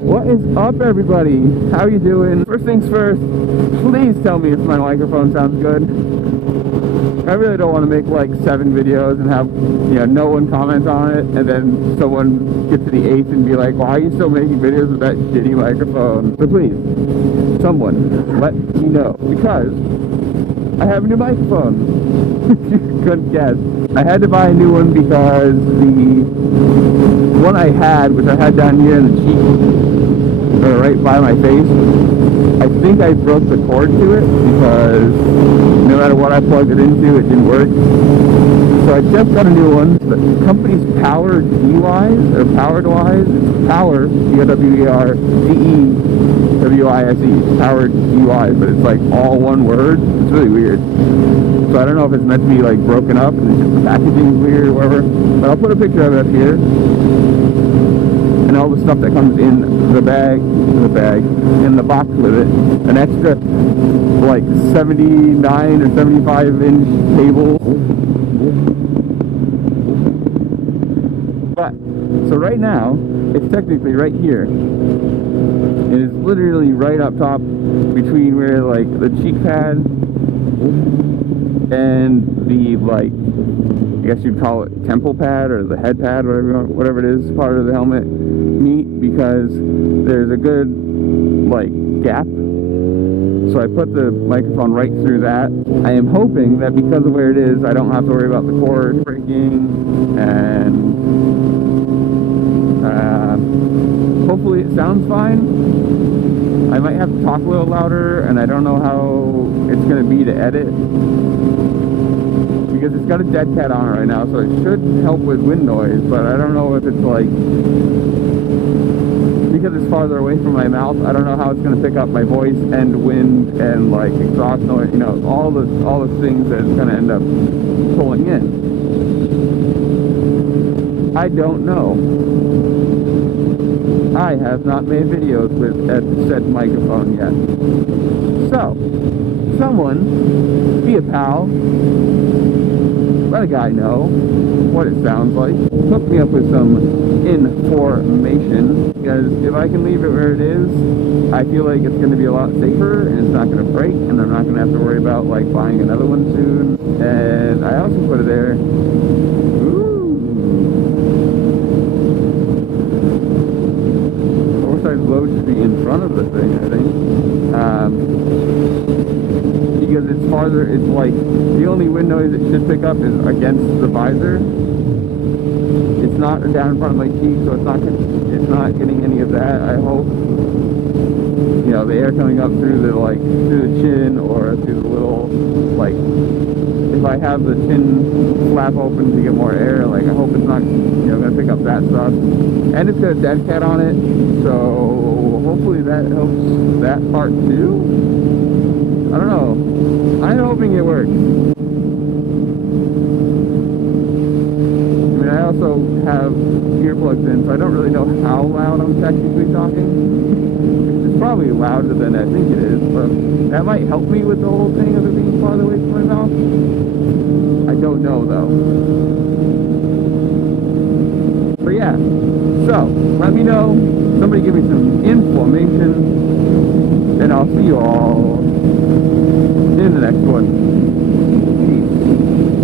What is up, everybody? How you doing? First things first, please tell me if my microphone sounds good. I really don't want to make like 7 videos and have, no one comment on it, and then someone get to the 8th and be like, why are you still making videos with that shitty microphone? So please, someone let me know, because I have a new microphone. You couldn't guess. I had to buy a new one because the one I had, which I had down here in the cheek, or right by my face, I think I broke the cord to it because no matter what I plugged it into, it didn't work. So I just got a new one. The company's Power DeWise, or Powered Wise. It's Power, P-O-W-E-R-D-E-W-I-S-E, Powered DeWise, but it's like all one word. It's really weird. So I don't know if it's meant to be like broken up and it's just the packaging is weird or whatever. But I'll put a picture of it up here. And all the stuff that comes in the bag, in the box with it. An extra like 79 or 75 inch cable. But, so right now, it's technically right here. It is literally right up top between where like the cheek pad and the like, I guess you'd call it temple pad or the head pad, whatever it is, part of the helmet meet, because there's a good like gap. So I put the microphone right through that. I am hoping that because of where it is, I don't have to worry about the cord breaking, and hopefully it sounds fine. I might have to talk a little louder, and I don't know how it's going to be to edit, because it's got a dead cat on it right now, so it should help with wind noise, but I don't know if it's like, because it's farther away from my mouth, I don't know how it's going to pick up my voice and wind and like exhaust noise, all the things that it's going to end up pulling in. I don't know. I have not made videos with said microphone yet. So, someone, be a pal, let a guy know what it sounds like. Hook me up with some information, because if I can leave it where it is, I feel like it's going to be a lot safer, and it's not going to break, and I'm not going to have to worry about like buying another one soon. And I also put it there. Load should be in front of the thing, I think, because it's farther. It's like the only wind noise it should pick up is against the visor. It's not down in front of my cheek, so it's not getting any of that. I hope, the air coming up through the chin, or through the little, like, if I have the chin flap open to get more air, like, I hope it's not, going to pick up that stuff. And it's got a dead cat on it, so hopefully that helps that part too. I don't know. I'm hoping it works. I also have earplugs in, so I don't really know how loud I'm technically talking. It's probably louder than I think it is, but that might help me with the whole thing of it being farther away from my mouth. I don't know though. But yeah, so let me know. Somebody give me some information, and I'll see you all in the next one.